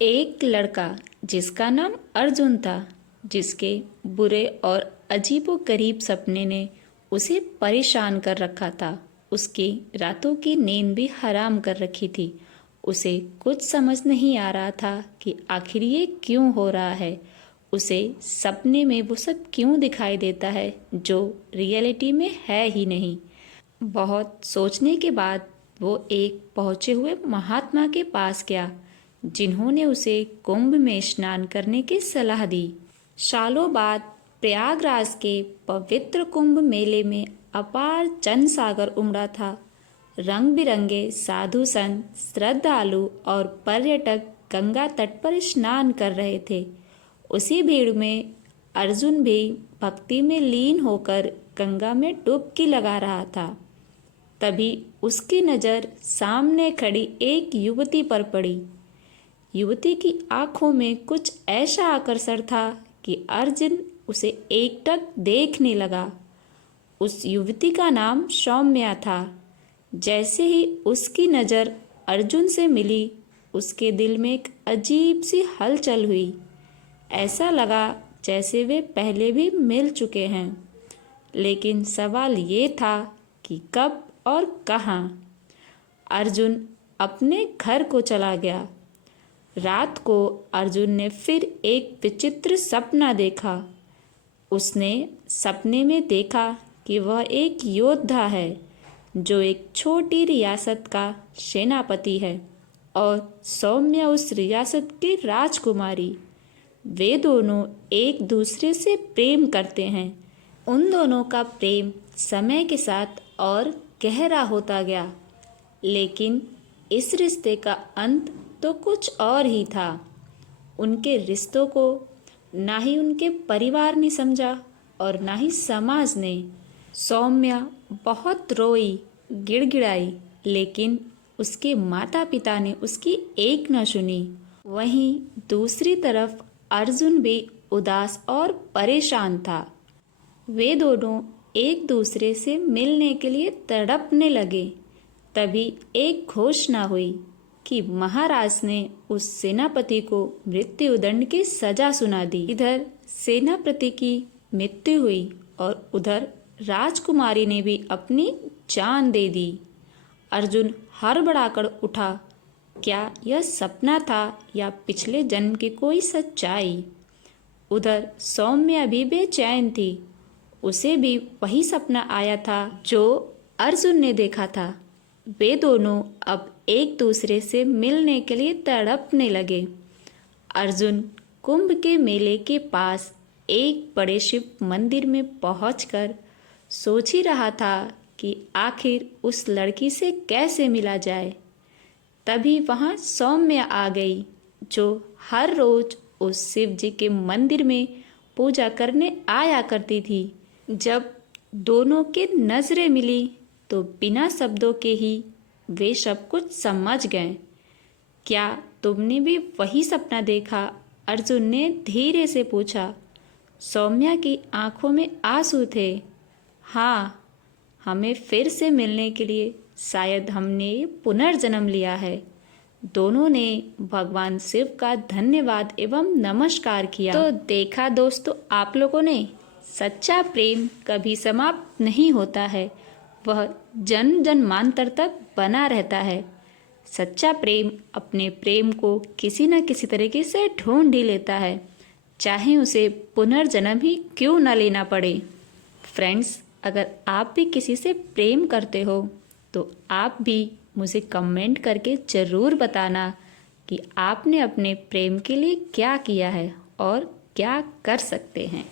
एक लड़का जिसका नाम अर्जुन था, जिसके बुरे और अजीबोगरीब सपने ने उसे परेशान कर रखा था। उसकी रातों की नींद भी हराम कर रखी थी। उसे कुछ समझ नहीं आ रहा था कि आखिर ये क्यों हो रहा है। उसे सपने में वो सब क्यों दिखाई देता है जो रियलिटी में है ही नहीं। बहुत सोचने के बाद वो एक पहुँचे हुए महात्मा के पास गया, जिन्होंने उसे कुंभ में स्नान करने की सलाह दी। सालों बाद प्रयागराज के पवित्र कुंभ मेले में अपार जन सागर उमड़ा था। रंग बिरंगे साधु संत, श्रद्धालु और पर्यटक गंगा तट पर स्नान कर रहे थे। उसी भीड़ में अर्जुन भी भक्ति में लीन होकर गंगा में डुबकी लगा रहा था। तभी उसकी नज़र सामने खड़ी एक युवती पर पड़ी। युवती की आंखों में कुछ ऐसा आकर्षण था कि अर्जुन उसे एकटक देखने लगा। उस युवती का नाम सौम्या था। जैसे ही उसकी नज़र अर्जुन से मिली, उसके दिल में एक अजीब सी हलचल हुई। ऐसा लगा जैसे वे पहले भी मिल चुके हैं। लेकिन सवाल ये था कि कब और कहाँ। अर्जुन अपने घर को चला गया। रात को अर्जुन ने फिर एक विचित्र सपना देखा। उसने सपने में देखा कि वह एक योद्धा है जो एक छोटी रियासत का सेनापति है और सौम्या उस रियासत की राजकुमारी। वे दोनों एक दूसरे से प्रेम करते हैं। उन दोनों का प्रेम समय के साथ और गहरा होता गया, लेकिन इस रिश्ते का अंत तो कुछ और ही था। उनके रिश्तों को ना ही उनके परिवार ने समझा और ना ही समाज ने। सौम्या बहुत रोई, गिड़गिड़ाई, लेकिन उसके माता पिता ने उसकी एक न सुनी। वहीं दूसरी तरफ अर्जुन भी उदास और परेशान था। वे दोनों एक दूसरे से मिलने के लिए तड़पने लगे। तभी एक घोषणा हुई कि महाराज ने उस सेनापति को मृत्युदंड की सजा सुना दी। इधर सेनापति की मृत्यु हुई और उधर राजकुमारी ने भी अपनी जान दे दी। अर्जुन हड़बड़ाकर उठा। क्या यह सपना था या पिछले जन्म की कोई सच्चाई? उधर सौम्या भी बेचैन थी। उसे भी वही सपना आया था जो अर्जुन ने देखा था। वे दोनों अब एक दूसरे से मिलने के लिए तड़पने लगे। अर्जुन कुंभ के मेले के पास एक बड़े शिव मंदिर में पहुंचकर सोच ही रहा था कि आखिर उस लड़की से कैसे मिला जाए। तभी वहां सौम्या आ गई, जो हर रोज उस शिव जी के मंदिर में पूजा करने आया करती थी। जब दोनों की नजरें मिली तो बिना शब्दों के ही वे सब कुछ समझ गए। क्या तुमने भी वही सपना देखा? अर्जुन ने धीरे से पूछा। सौम्या की आंखों में आंसू थे। हाँ, हमें फिर से मिलने के लिए शायद हमने पुनर्जन्म लिया है। दोनों ने भगवान शिव का धन्यवाद एवं नमस्कार किया। तो देखा दोस्तों आप लोगों ने, सच्चा प्रेम कभी समाप्त नहीं होता है, वह जन्म जन्मांतर तक बना रहता है। सच्चा प्रेम अपने प्रेम को किसी न किसी तरीके से ढूंढ ही लेता है, चाहे उसे पुनर्जन्म ही क्यों न लेना पड़े। फ्रेंड्स, अगर आप भी किसी से प्रेम करते हो तो आप भी मुझे कमेंट करके ज़रूर बताना कि आपने अपने प्रेम के लिए क्या किया है और क्या कर सकते हैं।